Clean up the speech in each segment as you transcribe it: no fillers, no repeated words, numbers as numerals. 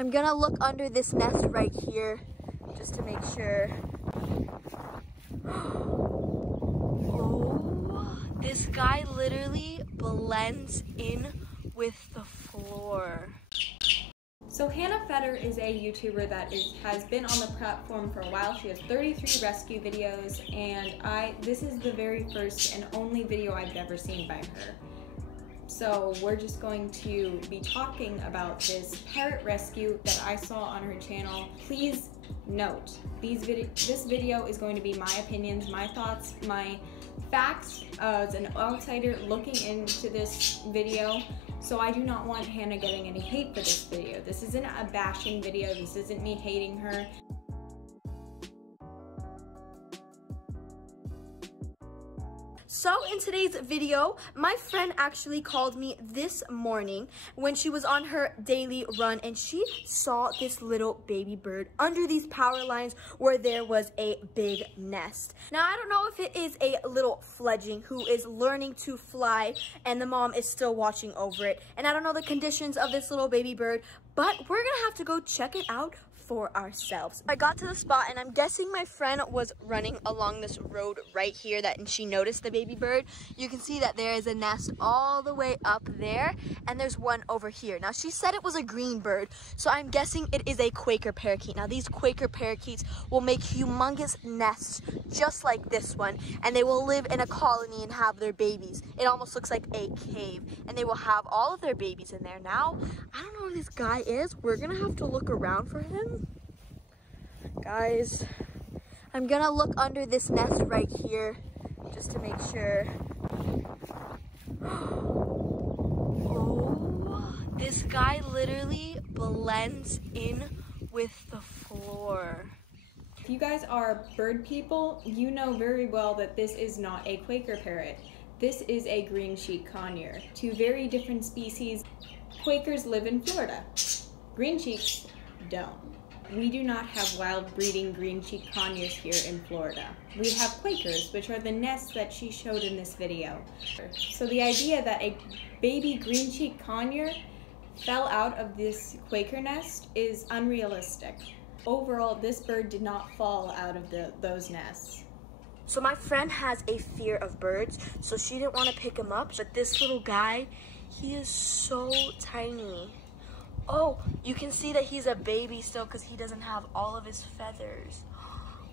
I'm gonna look under this nest right here just to make sure. Oh, this guy literally blends in with the floor. So Hannah Fetter is a YouTuber that has been on the platform for a while. She has 33 rescue videos, and this is the very first and only video I've ever seen by her. So we're just going to be talking about this parrot rescue that I saw on her channel. Please note, this video is going to be my opinions, my thoughts, my facts as an outsider looking into this video. So I do not want Hannah getting any hate for this video. This isn't a bashing video. This isn't me hating her. So in today's video, my friend actually called me this morning when she was on her daily run, and she saw this little baby bird under these power lines where there was a big nest. Now, I don't know if it is a little fledgling who is learning to fly and the mom is still watching over it. And I don't know the conditions of this little baby bird, but we're gonna have to go check it out for ourselves. I got to the spot, and I'm guessing my friend was running along this road right here and she noticed the baby bird. You can see that there is a nest all the way up there, and there's one over here. Now, she said it was a green bird, so I'm guessing it is a Quaker parakeet. Now, these Quaker parakeets will make humongous nests just like this one, and they will live in a colony and have their babies. It almost looks like a cave, and they will have all of their babies in there. Now, I don't know where this guy is. We're gonna have to look around for him. Guys, I'm gonna look under this nest right here just to make sure. Oh, this guy literally blends in with the floor. If you guys are bird people, you know very well that this is not a Quaker parrot. This is a Green Cheek Conure. Two very different species. Quakers live in Florida. Green Cheeks don't. We do not have wild breeding Green Cheek Conures here in Florida. We have Quakers, which are the nests that she showed in this video. So the idea that a baby Green Cheek Conure fell out of this Quaker nest is unrealistic. Overall, this bird did not fall out of those nests. So my friend has a fear of birds, so she didn't want to pick him up. But this little guy, he is so tiny. Oh, you can see that he's a baby still because he doesn't have all of his feathers.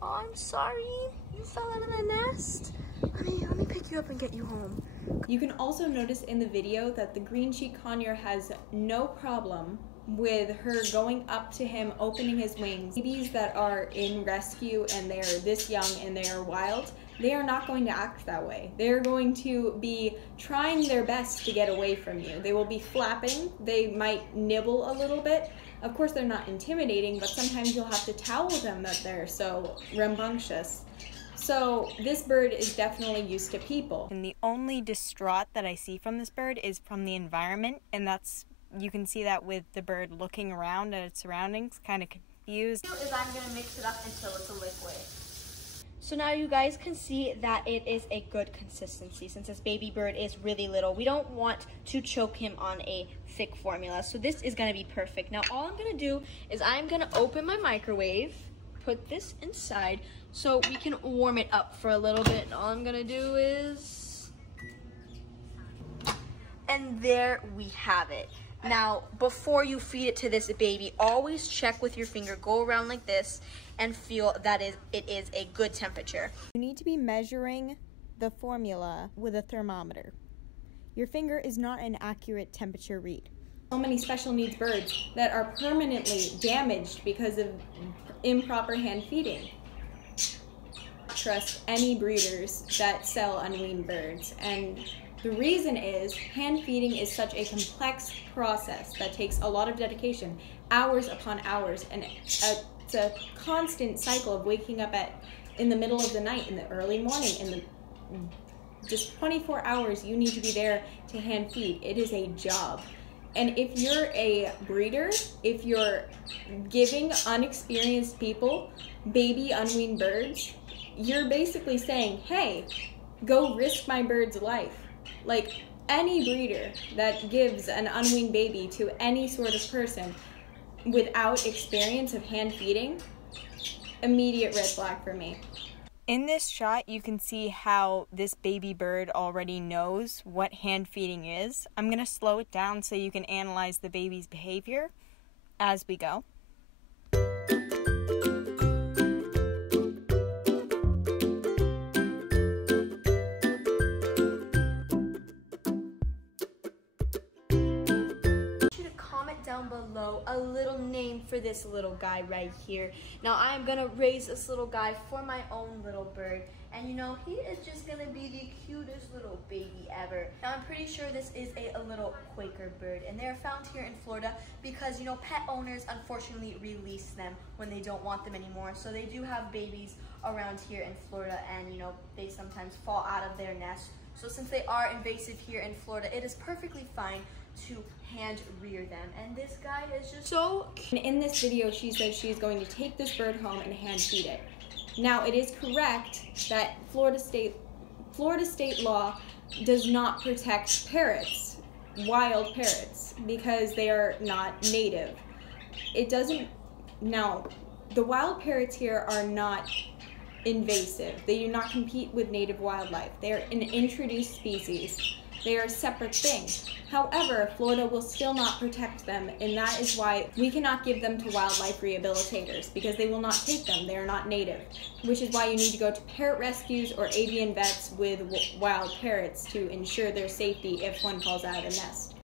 Oh, I'm sorry. You fell out of the nest. Let me pick you up and get you home. You can also notice in the video that the Green Cheek Conure has no problem with her going up to him, opening his wings. Babies that are in rescue and they are this young and they are wild, they are not going to act that way. They're going to be trying their best to get away from you. They will be flapping. They might nibble a little bit. Of course, they're not intimidating, but sometimes you'll have to towel them that they're so rambunctious. So this bird is definitely used to people. And the only distraught that I see from this bird is from the environment, and you can see that with the bird looking around at its surroundings, kind of confused. Is I'm gonna mix it up until it's a liquid. So now you guys can see that it is a good consistency. Since this baby bird is really little, we don't want to choke him on a thick formula. So this is gonna be perfect. Now all I'm gonna do is I'm gonna open my microwave, put this inside so we can warm it up for a little bit. And all I'm gonna do is, and there we have it. Now, before you feed it to this baby, always check with your finger. Go around like this and feel that it is a good temperature. You need to be measuring the formula with a thermometer. Your finger is not an accurate temperature read. So many special needs birds that are permanently damaged because of improper hand feeding. Trust any breeders that sell unweaned birds, and the reason is hand feeding is such a complex process that takes a lot of dedication, hours upon hours, and it's a constant cycle of waking up in the middle of the night, in the early morning, just 24 hours you need to be there to hand feed. It is a job. And if you're a breeder, if you're giving unexperienced people baby unweaned birds, you're basically saying, hey, go risk my bird's life. Like, any breeder that gives an unweaned baby to any sort of person, without experience of hand feeding, immediate red flag for me. In this shot, you can see how this baby bird already knows what hand feeding is. I'm going to slow it down so you can analyze the baby's behavior as we go. Down below a little name for this little guy right here. Now I am gonna raise this little guy for my own little bird, and you know, he is just gonna be the cutest little baby ever. Now I'm pretty sure this is a little Quaker bird, and they're found here in Florida because, you know, pet owners unfortunately release them when they don't want them anymore. So they do have babies around here in Florida, and you know, they sometimes fall out of their nest. So since they are invasive here in Florida, it is perfectly fine to hand rear them, and this guy is just so cute. In this video, she says she's going to take this bird home and hand feed it. Now, it is correct that Florida state law does not protect parrots, wild parrots, because they are not native. It doesn't. Now, the wild parrots here are not invasive. They do not compete with native wildlife. They are an introduced species. They are a separate thing. However, Florida will still not protect them, and that is why we cannot give them to wildlife rehabilitators, because they will not take them. They are not native, which is why you need to go to parrot rescues or avian vets with wild parrots to ensure their safety if one falls out of a nest.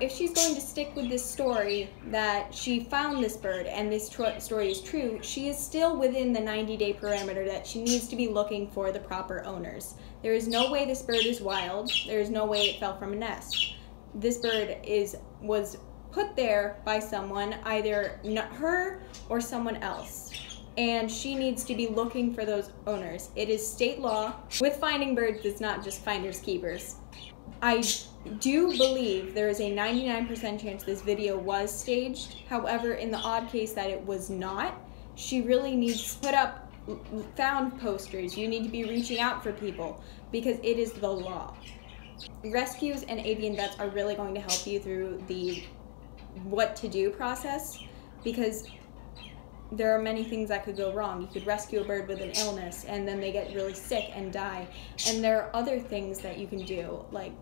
If she's going to stick with this story that she found this bird and this story is true, she is still within the 90-day parameter that she needs to be looking for the proper owners. There is no way this bird is wild. There is no way it fell from a nest. This bird was put there by someone, either her or someone else, and she needs to be looking for those owners. It is state law. With finding birds, it's not just finders keepers. I do believe there is a 99% chance this video was staged. However, in the odd case that it was not, she really needs to put up found posters. You need to be reaching out for people because it is the law. Rescues and avian vets are really going to help you through the what to do process, because there are many things that could go wrong. You could rescue a bird with an illness and then they get really sick and die. And there are other things that you can do, like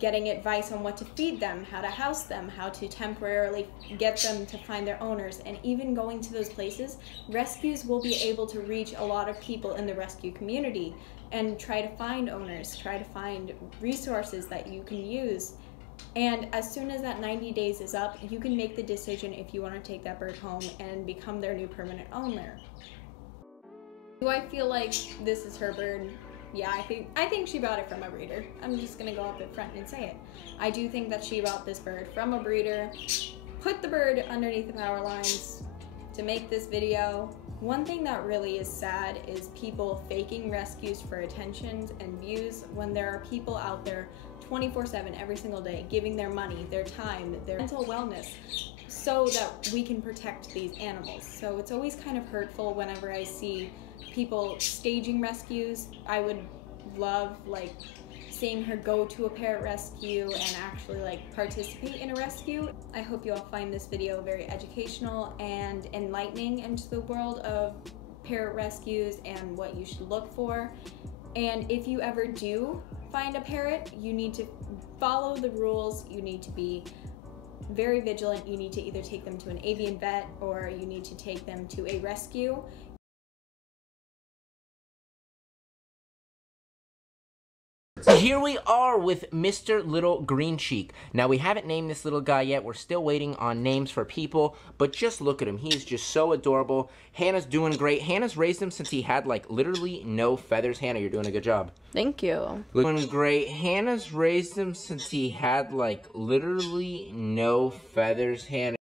getting advice on what to feed them, how to house them, how to temporarily get them to find their owners, and even going to those places, rescues will be able to reach a lot of people in the rescue community and try to find owners, try to find resources that you can use. And as soon as that 90 days is up, you can make the decision if you want to take that bird home and become their new permanent owner. Do I feel like this is her bird? Yeah, I think she bought it from a breeder. I'm just gonna go up in front and say it. I do think that she bought this bird from a breeder, put the bird underneath the power lines to make this video. One thing that really is sad is people faking rescues for attention and views when there are people out there 24/7 every single day giving their money, their time, their mental wellness so that we can protect these animals. So it's always kind of hurtful whenever I see people staging rescues. I would love seeing her go to a parrot rescue and actually participate in a rescue. I hope you all find this video very educational and enlightening into the world of parrot rescues and what you should look for. And if you ever do find a parrot, you need to follow the rules. You need to be very vigilant. You need to either take them to an avian vet or you need to take them to a rescue. So here we are with Mr. Little Green Cheek. Now, we haven't named this little guy yet. We're still waiting on names for people, but just look at him. He is just so adorable. Hannah's doing great. Hannah's raised him since he had, literally no feathers. Hannah, you're doing a good job. Thank you. Doing great. Hannah's raised him since he had, literally no feathers. Hannah.